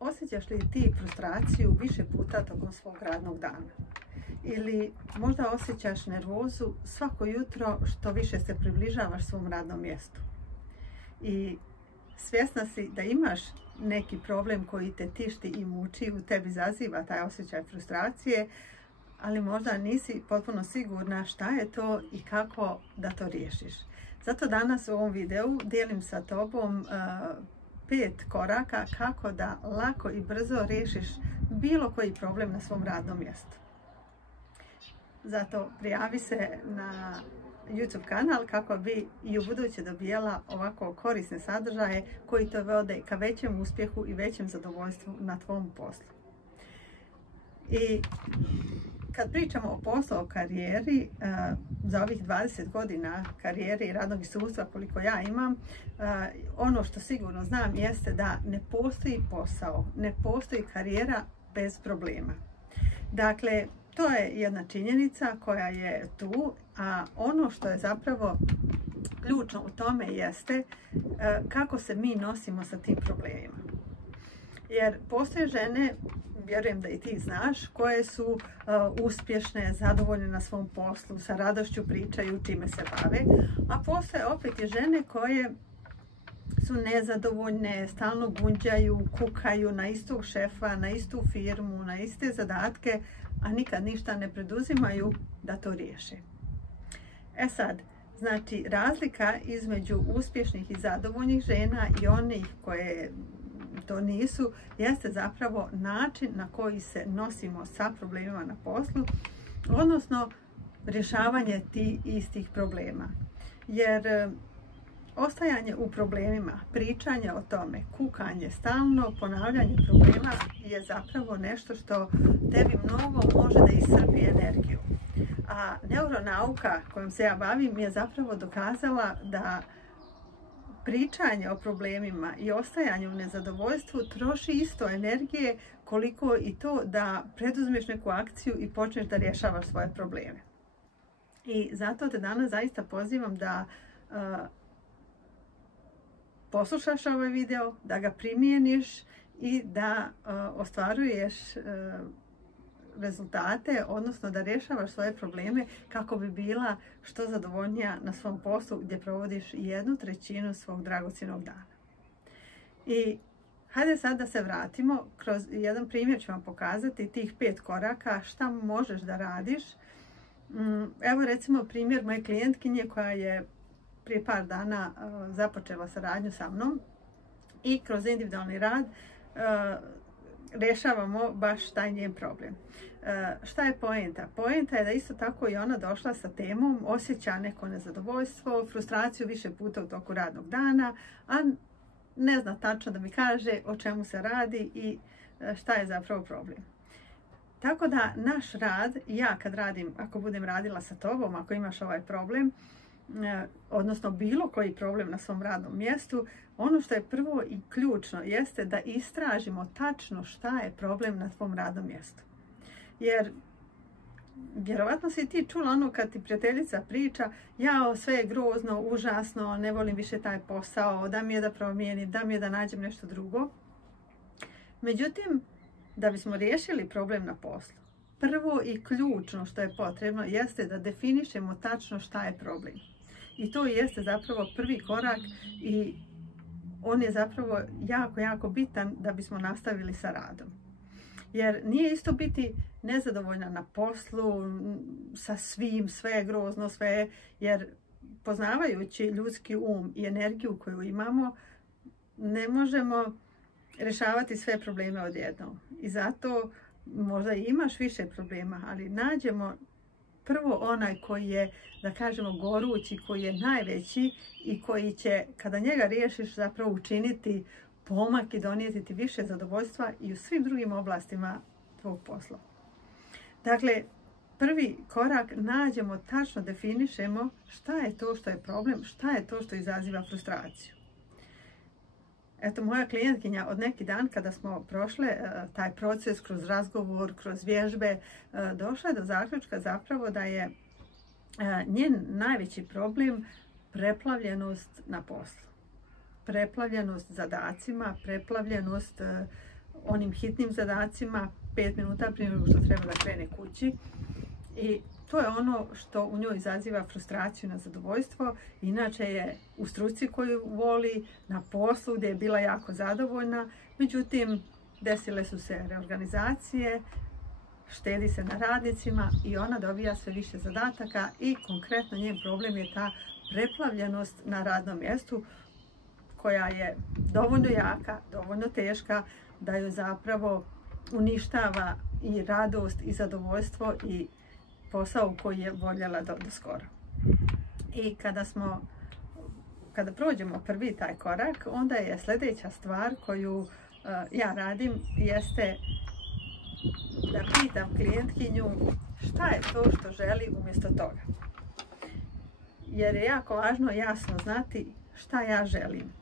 osjećaš li ti frustraciju više puta tokom svog radnog dana? Ili možda osjećaš nervozu svako jutro što više se približavaš svom radnom mjestu? I svjesna si da imaš neki problem koji te tišti i muči, u tebi izaziva taj osjećaj frustracije, ali možda nisi potpuno sigurna šta je to i kako da to riješiš. Zato danas u ovom videu dijelim sa tobom 5 koraka kako da lako i brzo riješiš bilo koji problem na svom radnom mjestu. Zato prijavi se na YouTube kanal kako bi i u buduće dobijala ovako korisne sadržaje koji te vode ka većem uspjehu i većem zadovoljstvu na tvom poslu. I kad pričamo o poslu, o karijeri, za ovih 20 godina karijere i radnog iskustva koliko ja imam, ono što sigurno znam jeste da ne postoji posao, ne postoji karijera bez problema. Dakle, to je jedna činjenica koja je tu, a ono što je zapravo ključno u tome jeste kako se mi nosimo sa tim problemima. Jer postoje žene, vjerujem da i ti znaš, koje su uspješne, zadovoljne na svom poslu, sa radošću pričaju čime se bave, a postoje opet i žene koje su nezadovoljne, stalno gunđaju, kukaju na istog šefa, na istu firmu, na iste zadatke, a nikad ništa ne preduzimaju da to riješe. E sad, znači razlika između uspješnih i zadovoljnih žena i onih koje to nisu, jeste zapravo način na koji se nosimo sa problemima na poslu, odnosno rješavanje tih istih problema. Jer ostajanje u problemima, pričanje o tome, kukanje, stalno ponavljanje problema je zapravo nešto što tebi mnogo može da iscrpi energiju. A neuronauka kojom se ja bavim je zapravo dokazala da pričanje o problemima i ostajanje u nezadovoljstvu troši isto energije koliko i to da preduzmeš neku akciju i počneš da rješavaš svoje probleme. I zato te danas zaista pozivam da poslušaš ovaj video, da ga primijeniš i da ostvaruješ rezultate, odnosno da rješavaš svoje probleme kako bi bila što zadovoljnija na svom poslu gdje provodiš 1/3 svog dragocjenog dana. I hajde sad da se vratimo, kroz jedan primjer ću vam pokazati tih 5 koraka šta možeš da radiš. Evo recimo primjer moje klijentkinje koja je prije par dana započela saradnju sa mnom i kroz individualni rad rješavamo baš taj njen problem. Šta je poenta? Poenta je da isto tako i ona došla sa temom, osjeća neko nezadovoljstvo, frustraciju više puta u toku radnog dana, a ne zna tačno da mi kaže o čemu se radi i šta je zapravo problem. Tako da naš rad, ja kad radim, ako budem radila sa tobom, ako imaš ovaj problem, odnosno bilo koji problem na svom radnom mjestu, ono što je prvo i ključno jeste da istražimo tačno šta je problem na tvom radnom mjestu. Jer vjerovatno si ti čula ono kad ti prijateljica priča, jao, sve je grozno, užasno, ne volim više taj posao, da mi je da promijenim, da mi je da nađem nešto drugo. Međutim, da bismo riješili problem na poslu, prvo i ključno što je potrebno jeste da definišemo tačno šta je problem. I to jeste zapravo prvi korak i on je zapravo jako, jako bitan da bismo nastavili sa radom. Jer nije isto biti nezadovoljna na poslu, sa svim, sve je grozno, sve je, jer poznavajući ljudski um i energiju koju imamo, ne možemo rješavati sve probleme odjednom. I zato možda imaš više problema, ali nađemo prvo onaj koji je, da kažemo, gorući, koji je najveći i koji će, kada njega riješiš, zapravo učiniti pomak i donijeti ti više zadovoljstva i u svim drugim oblastima tvog posla. Dakle, prvi korak, nađemo, tačno definišemo šta je to što je problem, šta je to što izaziva frustraciju. Eto, moja klijentkinja od neki dan kada smo prošle taj proces kroz razgovor, kroz vježbe, došla je do zaključka zapravo da je njen najveći problem preplavljenost na poslu. Preplavljenost zadacima, preplavljenost onim hitnim zadacima 5 minuta prije nego što treba da krene kući. I to je ono što u njoj izaziva frustraciju, nezadovoljstvo. Inače je u struci koju voli, na poslu gdje je bila jako zadovoljna. Međutim, desile su se reorganizacije, štedi se na radnicima i ona dobija sve više zadataka i konkretno njen problem je ta preplavljenost na radnom mjestu koja je dovoljno jaka, dovoljno teška da ju zapravo uništava i radost i zadovoljstvo i posao koji je voljela do skoro. I kada prođemo prvi taj korak, onda je sljedeća stvar koju ja radim jeste da pitam klijentkinju šta je to što želi umjesto toga. Jer je jako važno jasno znati šta ja želim.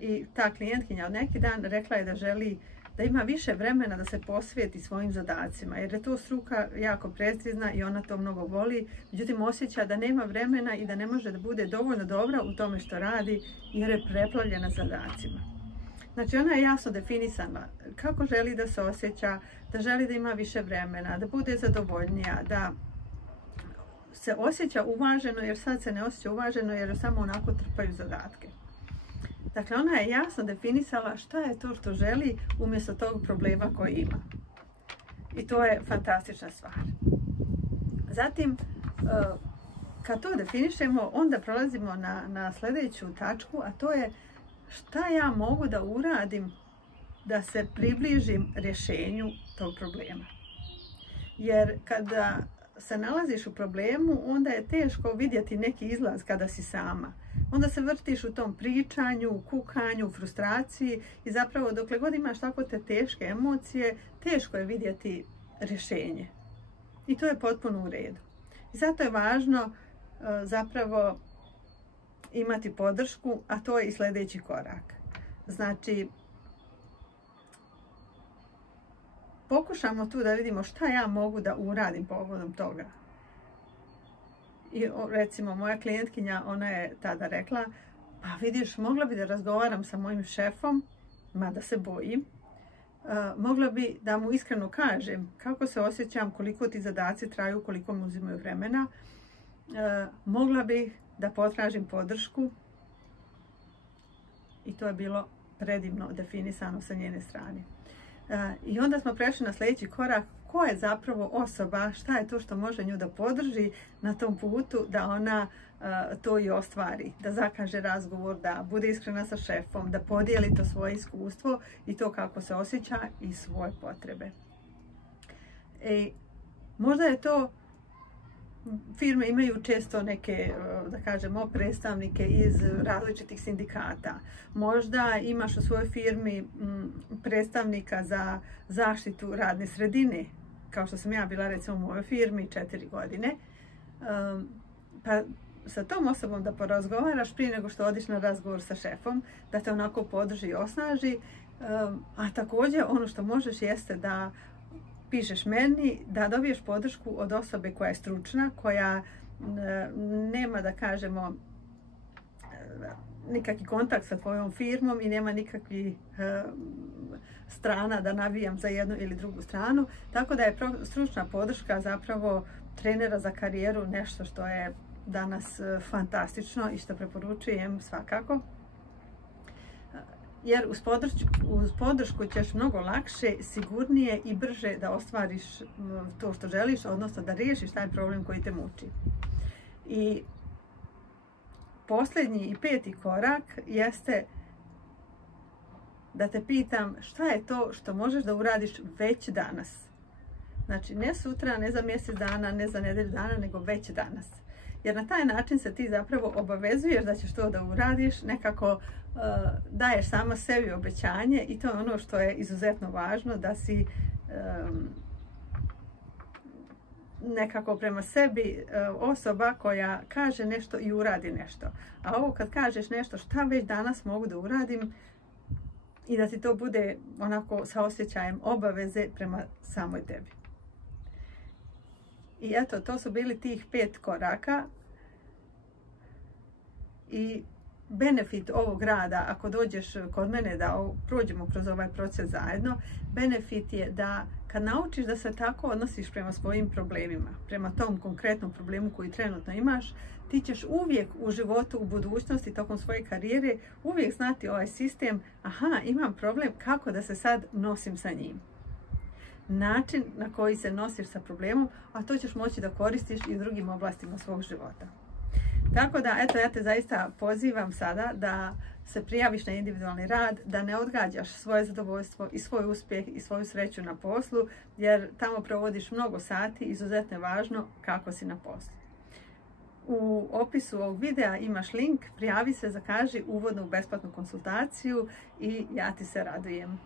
I ta klijentkinja od neki dan rekla je da želi da ima više vremena da se posvijeti svojim zadacima, jer je to struka jako precizna i ona to mnogo voli, međutim osjeća da nema vremena i da ne može da bude dovoljno dobra u tome što radi jer je preplavljena zadacima. Znači ona je jasno definisana kako želi da se osjeća, da želi da ima više vremena, da bude zadovoljnija, da se osjeća uvaženo, jer sad se ne osjeća uvaženo jer samo onako trpaju zadatke. Dakle, ona je jasno definisala šta je to što želi umjesto tog problema koji ima. I to je fantastična stvar. Zatim, kad to definišemo, onda prelazimo na sljedeću tačku, a to je šta ja mogu da uradim da se približim rješenju tog problema. Jer kada se nalaziš u problemu, onda je teško vidjeti neki izlaz kada si sama. Onda se vrtiš u tom pričanju, kukanju, frustraciji i zapravo dokle god imaš tako te teške emocije, teško je vidjeti rješenje. I to je potpuno u redu. I zato je važno zapravo imati podršku, a to je i sljedeći korak. Znači, pokušamo tu da vidimo šta ja mogu da uradim povodom toga. I recimo moja klijentkinja, ona je tada rekla, pa vidiš, mogla bi da razgovaram sa mojim šefom, mada se bojim. Mogla bi da mu iskreno kažem kako se osjećam, koliko ti zadaci traju, koliko mi uzimaju vremena. Mogla bi da potražim podršku i to je bilo predivno definisano sa njene strane. I onda smo prešli na sljedeći korak, ko je zapravo osoba, šta je to što može nju da podrži na tom putu da ona to i ostvari, da zakaže razgovor, da bude iskrena sa šefom, da podijeli to svoje iskustvo i to kako se osjeća i svoje potrebe. Možda je to, firme imaju često neke, da kažemo, predstavnike iz različitih sindikata. Možda imaš u svojoj firmi predstavnika za zaštitu radne sredine, kao što sam ja bila recimo u mojoj firmi 4 godine. Pa sa tom osobom da porazgovaraš prije nego što odiš na razgovor sa šefom, da te onako podrži i osnaži. A također ono što možeš jeste da pišeš meni, da dobiješ podršku od osobe koja je stručna, koja nema, da kažemo, nikakvi kontakt sa tvojom firmom i nema nikakvih strana da navijam za jednu ili drugu stranu. Tako da je stručna podrška zapravo trenera za karijeru nešto što je danas fantastično i što preporučujem svakako. Jer uz podršku ćeš mnogo lakše, sigurnije i brže da ostvariš to što želiš, odnosno da riješiš taj problem koji te muči. I posljednji i 5. korak jeste da te pitam šta je to što možeš da uradiš već danas. Znači ne sutra, ne za mjesec dana, ne za nedelju dana, nego već danas. Jer na taj način se ti zapravo obavezuješ da ćeš to da uradiš, nekako daješ sama sebi obećanje i to je ono što je izuzetno važno, da si nekako prema sebi osoba koja kaže nešto i uradi nešto. A ovo kad kažeš nešto šta već danas mogu da uradim i da ti to bude onako sa osjećajem obaveze prema samoj tebi. I eto, to su bili tih 5 koraka. I benefit ovog rada, ako dođeš kod mene da prođemo kroz ovaj proces zajedno, benefit je da kad naučiš da se tako odnosiš prema svojim problemima, prema tom konkretnom problemu koji trenutno imaš, ti ćeš uvijek u životu, u budućnosti, tokom svoje karijere, uvijek znati ovaj sistem, aha, imam problem, kako da se sad nosim sa njim. Način na koji se nosiš sa problemom, a to ćeš moći da koristiš i u drugim oblastima svog života. Tako da, eto, ja te zaista pozivam sada da se prijaviš na individualni rad, da ne odgađaš svoje zadovoljstvo i svoj uspjeh i svoju sreću na poslu, jer tamo provodiš mnogo sati, izuzetno je važno kako si na poslu. U opisu ovog videa imaš link, prijavi se, zakaži uvodnu besplatnu konsultaciju i ja ti se radujem.